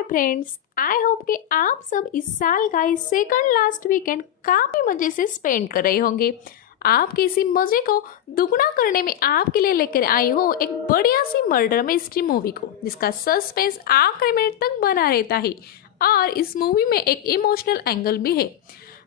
Hi friends, I hope कि आप सब इस साल का इस सेकंड लास्ट वीकेंड काफ़ी मज़े से स्पेंड कर रहे होंगे। आपके इसी मज़े को दुगना करने में आपके लिए लेकर आई हूँ एक बढ़िया सी मर्डर मिस्ट्री मूवी को, जिसका सस्पेंस आखिरी मिनट तक बना रहता है और इस मूवी में एक इमोशनल एंगल भी है।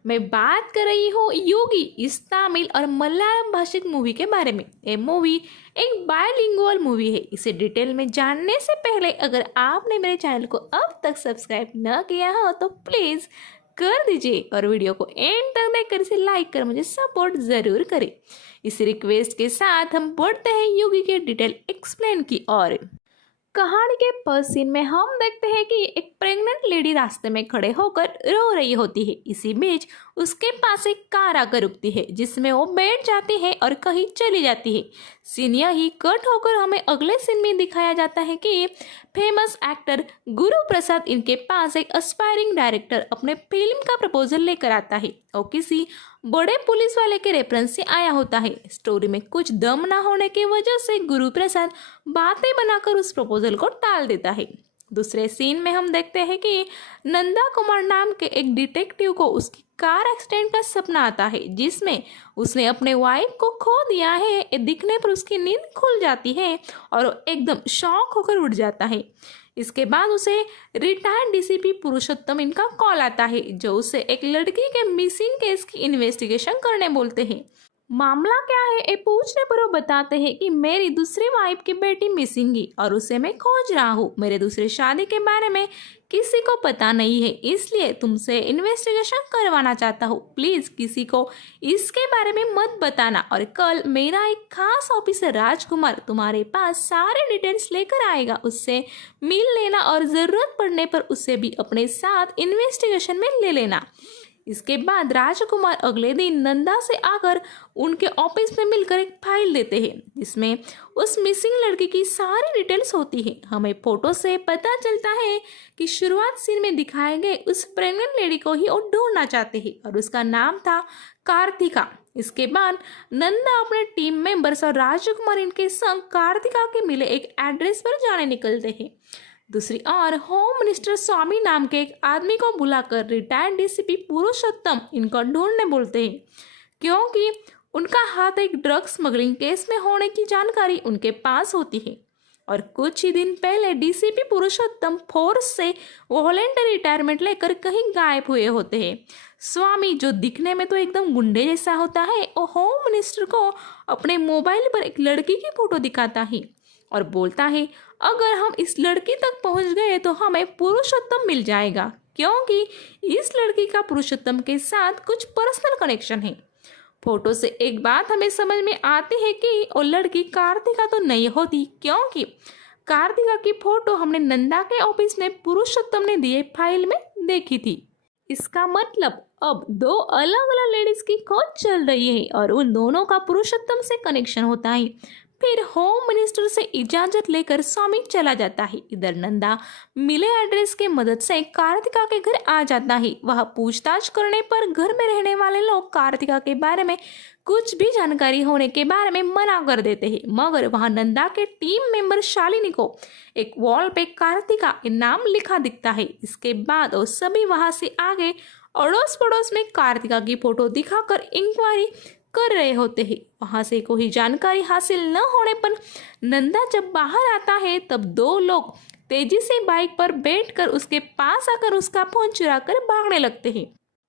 मैं बात कर रही हूँ योगी, इस तमिल और मलयालम भाषिक मूवी के बारे में। ये मूवी एक बायलिंगुअल मूवी है। इसे डिटेल में जानने से पहले अगर आपने मेरे चैनल को अब तक सब्सक्राइब न किया हो तो प्लीज़ कर दीजिए और वीडियो को एंड तक देखकर इसे लाइक कर मुझे सपोर्ट ज़रूर करें। इस रिक्वेस्ट के साथ हम बढ़ते हैं योगी के डिटेल एक्सप्लेन की ओर। कहानी के फर्स्ट सीन में हम देखते हैं कि एक प्रेग्नेंट लेडी रास्ते में खड़े होकर रो रही होती है। इसी बीच उसके पास एक कार आकर रुकती है जिसमें वो बैठ जाती है और कहीं चली जाती है। सीन यही कट होकर हमें अगले सीन में दिखाया जाता है कि फेमस एक्टर गुरु प्रसाद इनके पास एक एस्पायरिंग डायरेक्टर अपने फिल्म का प्रपोजल लेकर आता है और किसी बड़े पुलिस वाले के रेफरेंस से आया होता है। स्टोरी में कुछ दम ना होने की वजह से गुरु प्रसाद बातें बनाकर उस प्रपोजल को टाल देता है। दूसरे सीन में हम देखते हैं कि नंदा कुमार नाम के एक डिटेक्टिव को उसकी कार एक्सीडेंट का सपना आता है जिसमें उसने अपने वाइफ को खो दिया है। ये दिखने पर उसकी नींद खुल जाती है और वो एकदम शॉक होकर उठ जाता है। इसके बाद उसे रिटायर्ड डीसीपी पुरुषोत्तम इनका कॉल आता है जो उसे एक लड़की के मिसिंग केस की इन्वेस्टिगेशन करने बोलते हैं। मामला क्या है ये पूछने पर वो बताते हैं कि मेरी दूसरी वाइफ की बेटी मिसिंग है और उसे मैं खोज रहा हूँ। मेरे दूसरे शादी के बारे में किसी को पता नहीं है, इसलिए तुमसे इन्वेस्टिगेशन करवाना चाहता हूँ। प्लीज़ किसी को इसके बारे में मत बताना और कल मेरा एक खास ऑफिसर राजकुमार तुम्हारे पास सारे डिटेल्स लेकर आएगा। उससे मिल लेना और ज़रूरत पड़ने पर उसे भी अपने साथ इन्वेस्टिगेशन में ले लेना। इसके बाद राजकुमार अगले दिन नंदा से आकर उनके ऑफिस में मिलकर एक फाइल देते हैं जिसमें उस मिसिंग लड़की की सारी डिटेल्स होती है। हमें फोटो से पता चलता है कि शुरुआत सीन में दिखाए गए उस प्रेग्नेंट लेडी को ही वो ढूंढना चाहते हैं और उसका नाम था कार्तिका। इसके बाद नंदा अपने टीम मेंबर्स और राजकुमार इनके संग कार्तिका के मिले एक एड्रेस पर जाने निकलते हैं। दूसरी ओर होम मिनिस्टर स्वामी नाम के एक आदमी को बुलाकर रिटायर्ड डीसीपी पुरुषोत्तम इनको ढूंढने बोलते हैं क्योंकि उनका हाथ एक ड्रग स्मगलिंग केस में होने की जानकारी उनके पास होती है। और कुछ ही दिन पहले डीसीपी पुरुषोत्तम फोर्स से वॉलंटरी रिटायरमेंट लेकर कहीं गायब हुए होते हैं। स्वामी जो दिखने में तो एकदम गुंडे जैसा होता है वो होम मिनिस्टर को अपने मोबाइल पर एक लड़की की फोटो दिखाता है और बोलता है अगर हम इस लड़की तक पहुंच गए तो हमें पुरुषोत्तम मिल जाएगा क्योंकि इस लड़की का पुरुषोत्तम के साथ कुछ पर्सनल कनेक्शन है। फोटो से एक बात हमें समझ में आती है कि वो लड़की कार्तिका तो नहीं होती क्योंकि कार्तिका की फोटो हमने नंदा के ऑफिस में पुरुषोत्तम ने दिए फाइल में देखी थी। इसका मतलब अब दो अलग अलग लेडीज की खोज चल रही है और उन दोनों का पुरुषोत्तम से कनेक्शन होता है। फिर होम मिनिस्टर से इजाजत लेकर स्वामी चला जाता है। इधर नंदा मिले एड्रेस के मदद से कार्तिका के घर आ जाता है। वह पूछताछ करने पर घर में रहने वाले लोग कार्तिका के बारे में कुछ भी जानकारी होने के बारे में मना कर देते हैं, मगर वहां नंदा के टीम मेंबर शालिनी को एक वॉल पे कार्तिका नाम लिखा दिखता है। इसके बाद वो सभी वहां से आगे अड़ोस पड़ोस में कार्तिका की फोटो दिखाकर इंक्वायरी कर रहे होते हैं। वहां से कोई जानकारी हासिल न होने पर नंदा जब बाहर आता है तब दो लोग तेजी से बाइक पर बैठकर उसके पास आकर उसका फोन चुरा कर भागने लगते हैं।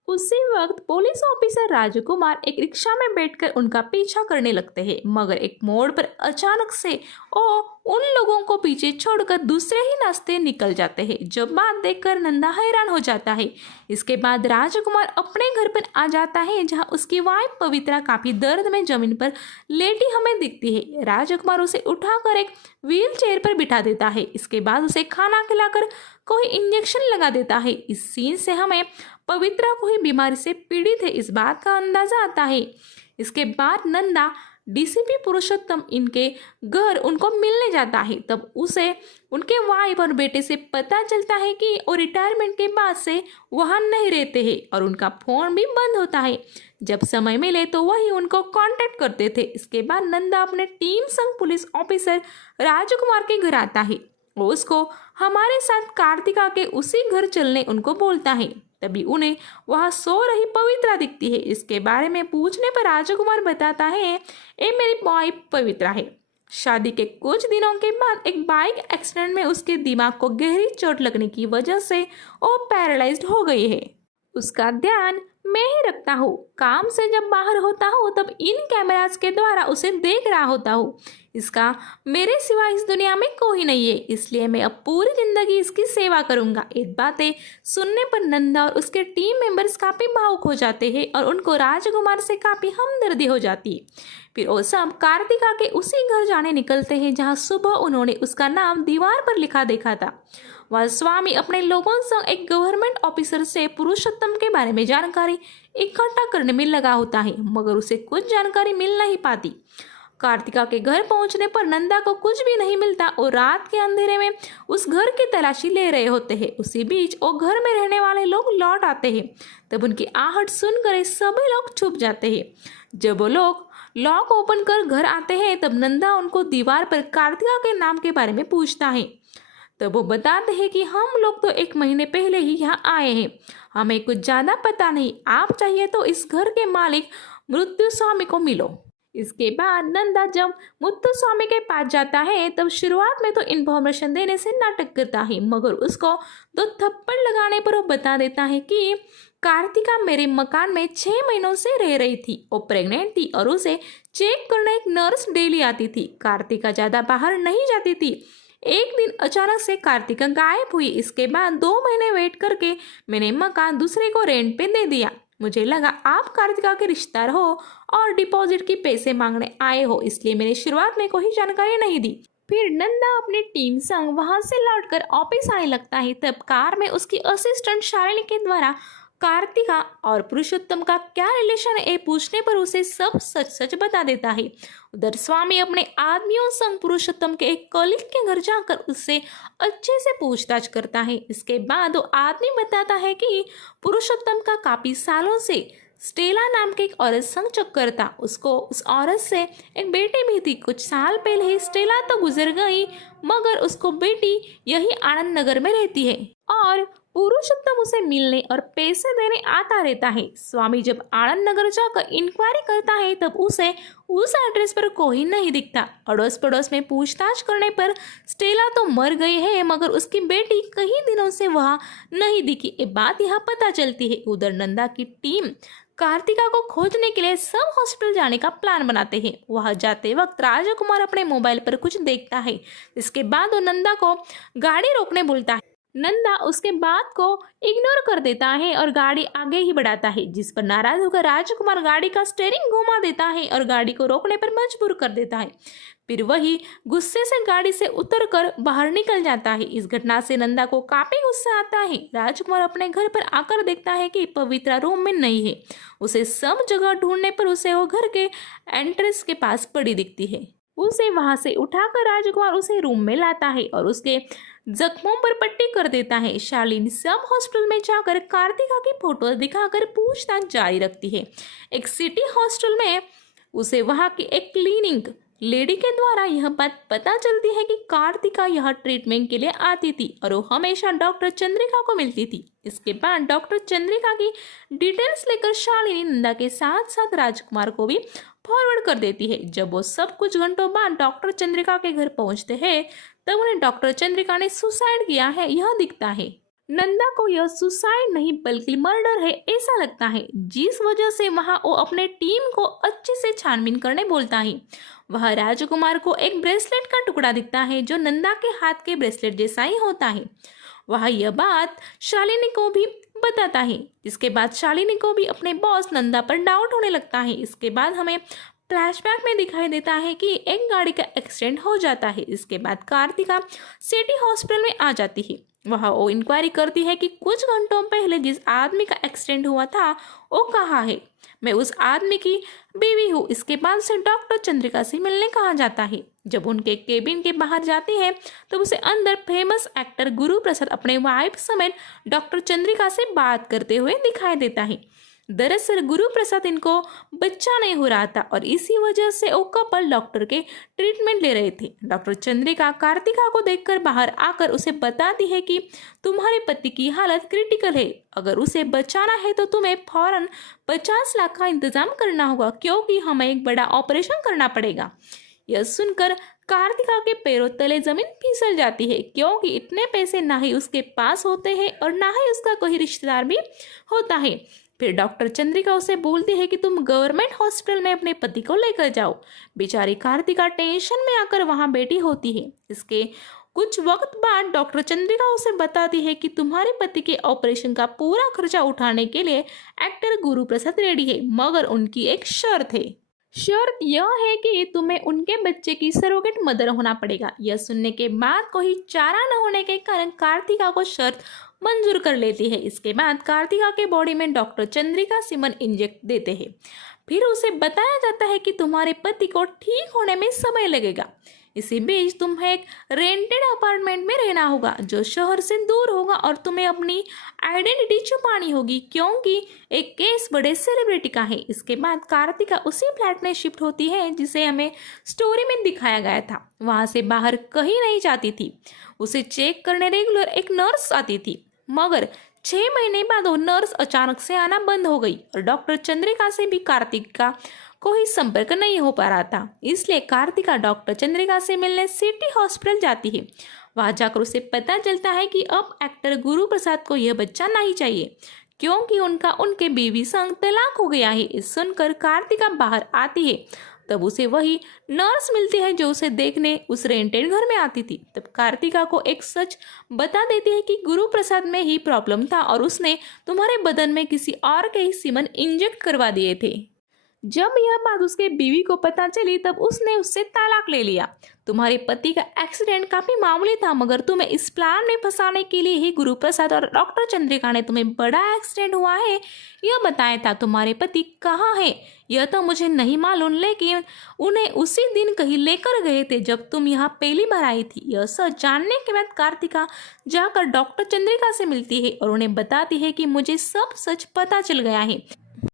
उसी वक्त पुलिस ऑफिसर राजकुमार एक रिक्शा में बैठकर उनका पीछा करने लगते हैं, मगर एक मोड़ पर अचानक से वो उन लोगों को पीछे छोड़कर दूसरे ही रास्ते निकल जाते हैं। जब बात देखकर नंदा हैरान हो जाता है। इसके बाद राजकुमार अपने घर पर आ जाता है जहां उसकी वाइफ पवित्रा काफी दर्द में जमीन पर लेटी हमें दिखती है। राजकुमार उसे उठाकर एक व्हील चेयर पर बिठा देता है। इसके बाद उसे खाना खिलाकर कोई इंजेक्शन लगा देता है। इस सीन से हमें पवित्रा कोई बीमारी से पीड़ित है इस बात का अंदाजा आता है। इसके बाद नंदा डीसीपी पुरुषोत्तम इनके घर उनको मिलने जाता है। तब उसे उनके वाइफ और बेटे से पता चलता है कि वो रिटायरमेंट के बाद से वहाँ नहीं रहते हैं और उनका फोन भी बंद होता है। जब समय मिले तो वही उनको कांटेक्ट करते थे। इसके बाद नंदा अपने टीम संग पुलिस ऑफिसर राजकुमार के घर आता है। वो उसको हमारे साथ कार्तिका के उसी घर चलने उनको बोलता है। तभी उन्हें वहां सो रही पवित्रा दिखती है। इसके बारे में पूछने पर राजकुमार बताता है, ये मेरी वाइफ पवित्रा है। शादी के कुछ दिनों के बाद एक बाइक एक्सीडेंट में उसके दिमाग को गहरी चोट लगने की वजह से वो पैरालाइज्ड हो गई है। उसका ध्यान मैं ही रखता हूँ। काम से जब बाहर होता हूँ तब इन कैमरास के द्वारा उसे देख रहा होता हूँ। इसका मेरे सिवा इस दुनिया में कोई नहीं है, इसलिए मैं अब पूरी जिंदगी इसकी सेवा करूंगा। ये बातें सुनने पर नंदा और उसके टीम मेंबर्स काफी भावुक हो जाते हैं और उनको राजकुमार से काफी हमदर्दी हो जाती है। फिर वो सब कार्तिका के उसी घर जाने निकलते हैं जहाँ सुबह उन्होंने उसका नाम दीवार पर लिखा देखा था। वह स्वामी अपने लोगों संग एक गवर्नमेंट ऑफिसर से पुरुषोत्तम के बारे में जानकारी इकट्ठा करने में लगा होता है, मगर उसे कुछ जानकारी मिल नहीं पाती। कार्तिका के घर पहुंचने पर नंदा को कुछ भी नहीं मिलता और रात के अंधेरे में उस घर की तलाशी ले रहे होते हैं। उसी बीच वो घर में रहने वाले लोग लौट आते हैं। तब उनकी आहट सुनकर सभी लोग छुप जाते हैं। जब वो लोग लॉक ओपन कर घर आते हैं तब नंदा उनको दीवार पर कार्तिका के नाम के बारे में पूछता है। तब वो बताते हैं कि हम लोग तो 1 महीने पहले ही यहाँ आए हैं, हमें कुछ ज़्यादा पता नहीं। आप चाहिए तो इस घर के मालिक मृत्यु स्वामी को मिलो। इसके बाद नंदा जब मुत्तु स्वामी के पास जाता है तब शुरुआत में तो इन्फॉर्मेशन देने से नाटक करता है, मगर उसको 2 थप्पड़ लगाने पर वो बता देता है कि कार्तिका मेरे मकान में 6 महीनों से रह रही थी। वो प्रेग्नेंट थी और उसे चेक करने एक नर्स डेली आती थी। कार्तिका ज़्यादा बाहर नहीं जाती थी। एक दिन अचानक से कार्तिका गायब हुई। इसके बाद 2 महीने वेट करके मैंने मकान दूसरे को रेंट पे दे दिया। मुझे लगा आप कार्तिका के रिश्तेदार हो और डिपॉजिट की पैसे मांगने आए हो, इसलिए मैंने शुरुआत में कोई जानकारी नहीं दी। फिर नंदा अपनी टीम संग वहां से लौटकर ऑफिस आने लगता है। तब कार में उसकी असिस्टेंट शालिनी के द्वारा कार्तिका और पुरुषोत्तम का क्या रिलेशन है पूछने पर उसे सब सच सच बता देता है। उधर स्वामी अपने आदमियों संग पुरुषोत्तम के एक कलीग के घर जाकर उससे अच्छे से पूछताछ करता है। इसके बाद वो आदमी बताता है कि पुरुषोत्तम का काफी सालों से स्टेला नाम के एक औरत संग चक्कर था। उसको उस औरत से एक बेटी भी थी। कुछ साल पहले ही स्टेला तो गुजर गई, मगर उसको बेटी यही आनंद नगर में रहती है और पुरुषोत्तम उसे मिलने और पैसे देने आता रहता है। स्वामी जब आनंद नगर जाकर इंक्वायरी करता है तब उसे उस एड्रेस पर कोई नहीं दिखता। अड़ोस पड़ोस में पूछताछ करने पर स्टेला तो मर गई है, मगर उसकी बेटी कई दिनों से वहाँ नहीं दिखी। ये बात यहाँ पता चलती है। उधर नंदा की टीम कार्तिका को खोजने के लिए सब हॉस्पिटल जाने का प्लान बनाते हैं। वहां जाते वक्त राजकुमार अपने मोबाइल पर कुछ देखता है। इसके बाद वो नंदा को गाड़ी रोकने बोलता है। नंदा उसके बात को इग्नोर कर देता है और गाड़ी आगे ही बढ़ाता है, जिस पर नाराज होकर राजकुमार गाड़ी का स्टीयरिंग घुमा देता है और गाड़ी को रोकने पर मजबूर कर देता है। फिर वही गुस्से से गाड़ी से उतरकर बाहर निकल जाता है। इस घटना से नंदा को काफी गुस्सा आता है। राजकुमार अपने घर पर आकर देखता है कि पवित्रा रूम में नहीं है। उसे सब जगह ढूंढने पर उसे वो घर के एंट्रेंस के पास पड़ी दिखती है। उसे वहां से उठाकर राजकुमार उसे रूम में लाता है और उसके जख्मों पर पट्टी कर देता है। शालिनी सब हॉस्पिटल में जाकर कार्तिका की फोटो दिखाकर पूछताछ जारी रखती है। एक सिटी हॉस्टल में उसे वहां की एक क्लीनिंग लेडी के द्वारा यह बात पता चलती है कि कार्तिका यह ट्रीटमेंट के लिए आती थी और वो हमेशा डॉक्टर चंद्रिका को मिलती थी। इसके बाद डॉक्टर चंद्रिका की डिटेल्स लेकर शालिनी नंदा के साथ साथ राजकुमार को भी फॉरवर्ड कर देती है। जब वो सब कुछ घंटों बाद डॉक्टर चंद्रिका के घर पहुंचते हैं तब उन्हें डॉक्टर चंद्रिका ने सुसाइड किया है यह दिखता है। नंदा को यह सुसाइड नहीं बल्कि मर्डर है ऐसा लगता है, जिस वजह से वहां वो अपने टीम को अच्छे से छानबीन करने बोलता है। वह राजकुमार को एक ब्रेसलेट का टुकड़ा दिखता है जो नंदा के हाथ के ब्रेसलेट जैसा ही होता है। वह यह बात शालिनी को भी बताता है। इसके बाद शालिनी को भी अपने बॉस नंदा पर डाउट होने लगता है। इसके बाद हमें फ्लैशबैक में दिखाई देता है कि एक गाड़ी का एक्सीडेंट हो जाता है। इसके बाद कार्तिका सिटी हॉस्पिटल में आ जाती है। वह वो इंक्वायरी करती है कि कुछ घंटों पहले जिस आदमी का एक्सीडेंट हुआ था वो कहाँ है। मैं उस आदमी की बीवी हूँ। इसके बाद से डॉक्टर चंद्रिका से मिलने कहा जाता है। जब उनके केबिन के बाहर जाती है तो उसे अंदर फेमस एक्टर गुरु प्रसाद अपने वाइफ समेत डॉक्टर चंद्रिका से बात करते हुए दिखाई देता है। दरअसल गुरु प्रसाद इनको बच्चा नहीं हो रहा था और इसी वजह से वो कपल डॉक्टर के ट्रीटमेंट ले रहे थे। डॉक्टर चंद्रिका कार्तिका को देखकर बाहर आकर उसे बताती है कि तुम्हारे पति की हालत क्रिटिकल है, अगर उसे बचाना है तो तुम्हें फौरन 50 लाख का इंतजाम करना होगा क्योंकि हमें एक बड़ा ऑपरेशन करना पड़ेगा। यह सुनकर कार्तिका के पैरों तले जमीन फिसल जाती है क्योंकि इतने पैसे ना ही उसके पास होते हैं और ना ही उसका कोई रिश्तेदार भी होता है। फिर डॉक्टर चंद्रिका उसे बोलती है कि तुम गवर्नमेंट हॉस्पिटल में अपने पति को लेकर जाओ। बेचारी कार्तिका टेंशन में आकर वहां बैठी होती है। इसके कुछ वक्त बाद डॉक्टर चंद्रिका उसे बताती है कि तुम्हारे पति के ऑपरेशन का पूरा खर्चा उठाने के लिए एक्टर गुरु प्रसाद रेडी है, मगर उनकी एक शर्त है। शर्त यह है कि तुम्हें उनके बच्चे की सरोगेट मदर होना पड़ेगा। यह सुनने के बाद कोई चारा न होने के कारण कार्तिका को शर्त मंजूर कर लेती है। इसके बाद कार्तिका के बॉडी में डॉक्टर चंद्रिका सीमन इंजेक्ट देते हैं। फिर उसे बताया जाता है कि तुम्हारे पति को ठीक होने में समय लगेगा। इसी बीच तुम्हें एक रेंटेड अपार्टमेंट में रहना होगा जो शहर से दूर होगा और तुम्हें अपनी आइडेंटिटी छुपानी होगी क्योंकि एक केस बड़े सेलिब्रिटी का है। इसके बाद कार्तिका उसी फ्लैट में शिफ्ट होती है जिसे हमें स्टोरी में दिखाया गया था। वहां से बाहर कहीं नहीं जाती थी। उसे चेक करने रेगुलर एक नर्स आती थी, मगर 6 महीने बाद वो नर्स अचानक से आना बंद हो गई और डॉक्टर चंद्रिका से भी कार्तिका कोई संपर्क नहीं हो पा रहा था। इसलिए कार्तिका डॉक्टर चंद्रिका से मिलने सिटी हॉस्पिटल जाती है। वहां जाकर उसे पता चलता है कि अब एक्टर गुरु प्रसाद को यह बच्चा नहीं चाहिए क्योंकि उनके बीवी संग तलाक हो गया है। इस सुनकर कार्तिका बाहर आती है। तब उसे वही नर्स मिलती है जो उसे देखने उस रेंटेड घर में आती थी। तब कार्तिका को एक सच बता देती है कि गुरु प्रसाद में ही प्रॉब्लम था और उसने तुम्हारे बदन में किसी और के ही सीमन इंजेक्ट करवा दिए थे। जब यह बात उसके बीवी को पता चली तब उसने उससे तलाक ले लिया। तुम्हारे पति का एक्सीडेंट काफी मामूली था, मगर तुम्हें इस प्लान में फंसाने के लिए ही गुरु प्रसाद और डॉक्टर चंद्रिका ने तुम्हें बड़ा एक्सीडेंट हुआ है यह बताया था। तुम्हारे पति कहाँ है यह तो मुझे नहीं मालूम, लेकिन उन्हें उसी दिन कहीं लेकर गए थे जब तुम यहाँ पहली बार आई थी। यह सच जानने के बाद कार्तिका जाकर डॉक्टर चंद्रिका से मिलती है और उन्हें बताती है कि मुझे सब सच पता चल गया है।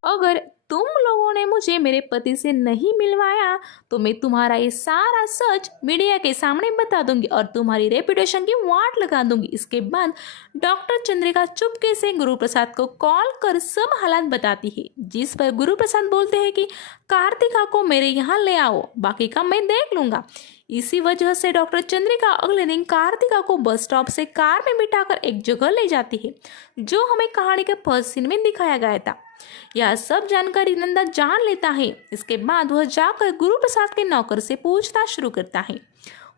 अगर तुम लोगों ने मुझे मेरे पति से नहीं मिलवाया तो मैं तुम्हारा ये सारा सच मीडिया के सामने बता दूंगी और तुम्हारी रेपुटेशन की वाट लगा दूंगी। इसके बाद डॉक्टर चंद्रिका चुपके से गुरु प्रसाद को कॉल कर सब हालात बताती है, जिस पर गुरु प्रसाद बोलते हैं कि कार्तिका को मेरे यहाँ ले आओ, बाकी का मैं देख लूंगा। इसी वजह से डॉक्टर चंद्रिका अगले दिन कार्तिका को बस स्टॉप से कार में बिठाकर एक जगह ले जाती है जो हमें कहानी के फर्स्ट सीन में दिखाया गया था। यह सब जानकारी नंदा जान लेता है। इसके बाद वह जाकर गुरु प्रसाद के नौकर से पूछताछ शुरू करता है।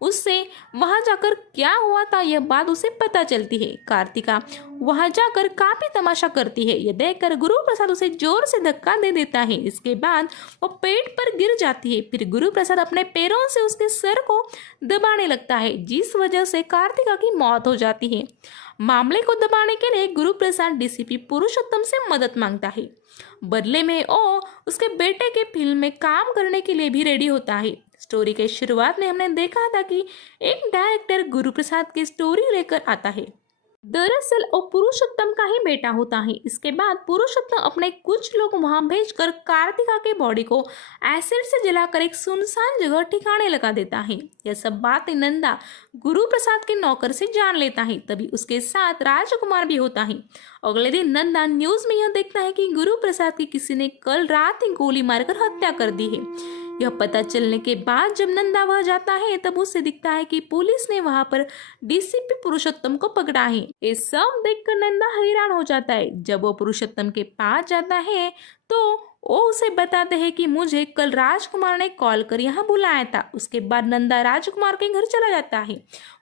उससे वहां जाकर क्या हुआ था यह बात उसे पता चलती है। कार्तिका वहां जाकर काफी तमाशा करती है। यह देखकर गुरु प्रसाद उसे जोर से धक्का दे देता है। इसके बाद वो पेट पर गिर जाती है। फिर गुरु प्रसाद अपने पैरों से उसके सर को दबाने लगता है, जिस वजह से कार्तिका की मौत हो जाती है। मामले को दबाने के लिए गुरु प्रसाद डीसीपी पुरुषोत्तम से मदद मांगता है। बदले में वो उसके बेटे के फिल्म में काम करने के लिए भी रेडी होता है। स्टोरी के शुरुआत में हमने देखा था कि एक डायरेक्टर गुरु प्रसाद की स्टोरी लेकर आता है। दरअसल वो पुरुषोत्तम का ही बेटा होता है। इसके बाद पुरुषोत्तम अपने कुछ लोग वहां भेजकर कार्तिका के बॉडी को एसिड से जलाकर एक सुनसान जगह ठिकाने लगा देता है। यह सब बातें नंदा गुरु प्रसाद के नौकर से जान लेता है। तभी उसके साथ राजकुमार भी होता है। अगले दिन नंदा न्यूज में यह देखता है कि गुरु प्रसाद की किसी ने कल रात ही गोली मारकर हत्या कर दी है। यह पता चलने के बाद जब नंदा वह जाता है तब उसे दिखता है कि पुलिस ने वहां पर डीसीपी पुरुषोत्तम को पकड़ा है। ये सब देखकर नंदा हैरान हो जाता है। जब वो पुरुषोत्तम के पास जाता है तो वो उसे बताते हैं कि मुझे कल राजकुमार ने कॉल कर यहाँ बुलाया था। उसके बाद नंदा राजकुमार के घर चला जाता है।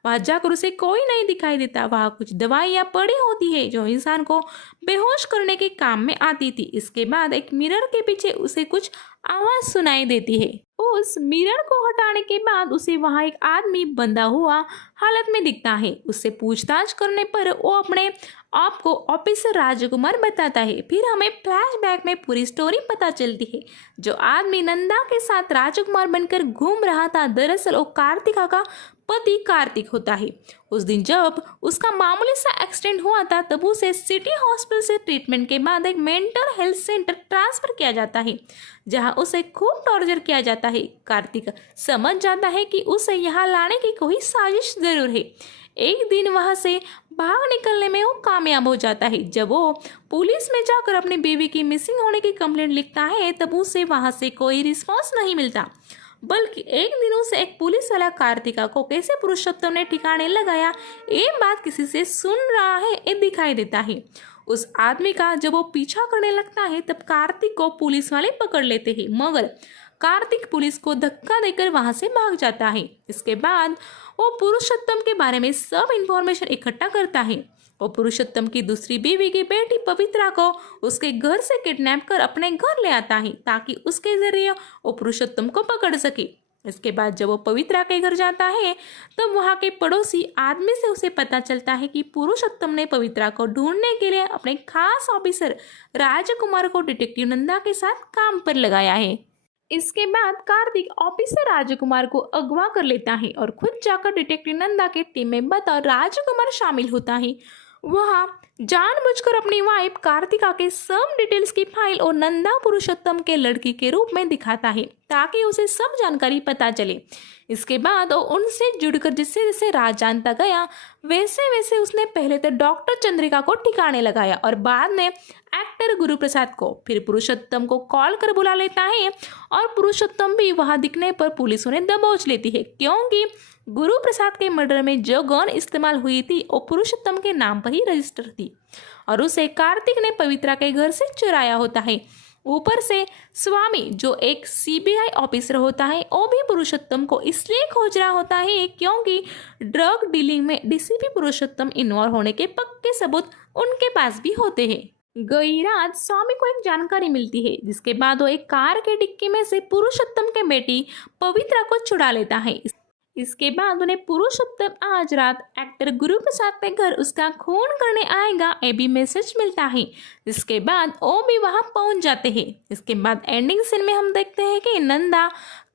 वहां जाकर उसे कोई नहीं दिखाई देता। वहां कुछ दवाइयाँ पड़ी होती है जो इंसान को बेहोश करने के काम में आती थी। इसके बाद एक मिरर के पीछे उसे कुछ आवाज सुनाई देती है। उस मिरर को हटाने के बाद उसे वहां एक आदमी बंधा हुआ हालत में दिखता है। उससे पूछताछ करने पर वो अपने आपको ऑफिसर राजकुमार बताता है। फिर हमें फ्लैशबैक में पूरी स्टोरी पता चलती है। जो आदमी नंदा के साथ राजकुमार बनकर घूम रहा था दरअसल वो कार्तिका का पति कार्तिक होता है। उस दिन जब उसका मामूली सा एक्सीडेंट हुआ था तब उसे सिटी हॉस्पिटल से ट्रीटमेंट के बाद एक मेंटल हेल्थ सेंटर ट्रांसफर किया जाता है, जहां उसे खूब टॉर्चर किया जाता है। कार्तिक समझ जाता है कि उसे यहाँ लाने की कोई साजिश जरूर है। एक दिन वहां से भाग निकलने में वो कामयाब हो जाता है। जब वो पुलिस में जाकर अपनी बीवी की मिसिंग होने की कंप्लेंट लिखता है तब उसे वहां से कोई रिस्पॉन्स नहीं मिलता, बल्कि एक दिन उसे एक पुलिस वाला कार्तिका को कैसे पुरुषोत्तम ने ठिकाने लगाया ये बात किसी से सुन रहा है ये दिखाई देता है। उस आदमी का जब वो पीछा करने लगता है तब कार्तिक को पुलिस वाले पकड़ लेते हैं, मगर कार्तिक पुलिस को धक्का देकर वहां से भाग जाता है। इसके बाद वो पुरुषोत्तम के बारे में सब इंफॉर्मेशन इकट्ठा करता है। वो पुरुषोत्तम की दूसरी बीवी की बेटी पवित्रा को उसके घर से किडनैप कर अपने घर ले आता है ताकि उसके जरिए वो पुरुषोत्तम को पकड़ सके। इसके बाद जब वो पवित्रा के घर जाता है तब वहाँ के पड़ोसी आदमी से उसे पता चलता है कि पुरुषोत्तम ने पवित्रा को ढूंढने के लिए अपने खास ऑफिसर राजकुमार को डिटेक्टिव नंदा के साथ काम पर लगाया है। इसके बाद कार्तिक ऑफिसर राजकुमार को अगवा कर लेता है और खुद जाकर डिटेक्टिव नंदा के टीम में बतौर राजकुमार शामिल होता है। वह जानबूझकर अपनी वाइफ कार्तिका के सब डिटेल्स की फाइल और नंदा पुरुषोत्तम के लड़की के रूप में दिखाता है ताकि उसे सब जानकारी पता चले। इसके बाद वो उनसे जुड़कर जिससे जैसे राज जानता गया वैसे वैसे उसने पहले तो डॉक्टर चंद्रिका को ठिकाने लगाया और बाद में एक्टर गुरु प्रसाद को, फिर पुरुषोत्तम को कॉल कर बुला लेता है और पुरुषोत्तम भी वहां दिखने पर पुलिस उन्हें दबोच लेती है, क्योंकि गुरु प्रसाद के मर्डर में जो गन इस्तेमाल हुई थी वो पुरुषोत्तम के नाम पर ही रजिस्टर थी और उसे कार्तिक ने पवित्रा के घर से चुराया होता है। ऊपर से स्वामी जो एक सीबीआई ऑफिसर होता है वो भी पुरुषोत्तम को इसलिए खोज रहा होता है क्योंकि ड्रग डीलिंग में डीसीपी पुरुषोत्तम इन्वॉल्व होने के पक्के सबूत उनके पास भी होते हैं। गई रात स्वामी को एक जानकारी मिलती है जिसके बाद वो एक कार के डिक्की में से पुरुषोत्तम के बेटी पवित्रा को छुड़ा लेता है। इसके बाद उन्हें पुरुषोत्तम आज रात एक्टर गुरु प्रसाद के घर उसका खून करने आएगा ये भी मैसेज मिलता है, जिसके बाद वो भी वहां पहुंच जाते हैं। इसके बाद एंडिंग सीन में हम देखते हैं कि नंदा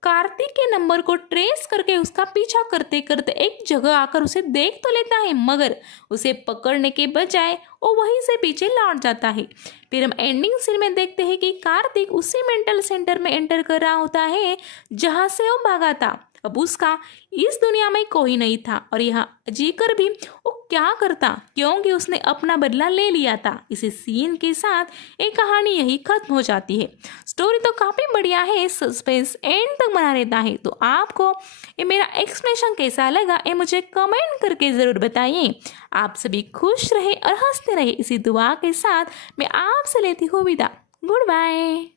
कार्तिक के नंबर को ट्रेस करके उसका पीछा करते करते एक जगह आकर उसे देख तो लेता है, मगर उसे पकड़ने के बजाय वो वहीं से पीछे लौट जाता है। फिर हम एंडिंग सीन में देखते हैं कि कार्तिक उसी मेंटल सेंटर में एंटर कर रहा होता है जहां से वो भागा था। अब उसका इस दुनिया में कोई नहीं था और यहाँ जीकर भी वो क्या करता क्योंकि उसने अपना बदला ले लिया था। इसी सीन के साथ एक कहानी यही खत्म हो जाती है। स्टोरी तो काफ़ी बढ़िया है, सस्पेंस एंड तक बना रहता है। तो आपको ये मेरा एक्सप्लेनेशन कैसा लगा ये मुझे कमेंट करके ज़रूर बताइए। आप सभी खुश रहे और हंसते रहे इसी दुआ के साथ मैं आपसे लेती हूँ विदा। Good bye.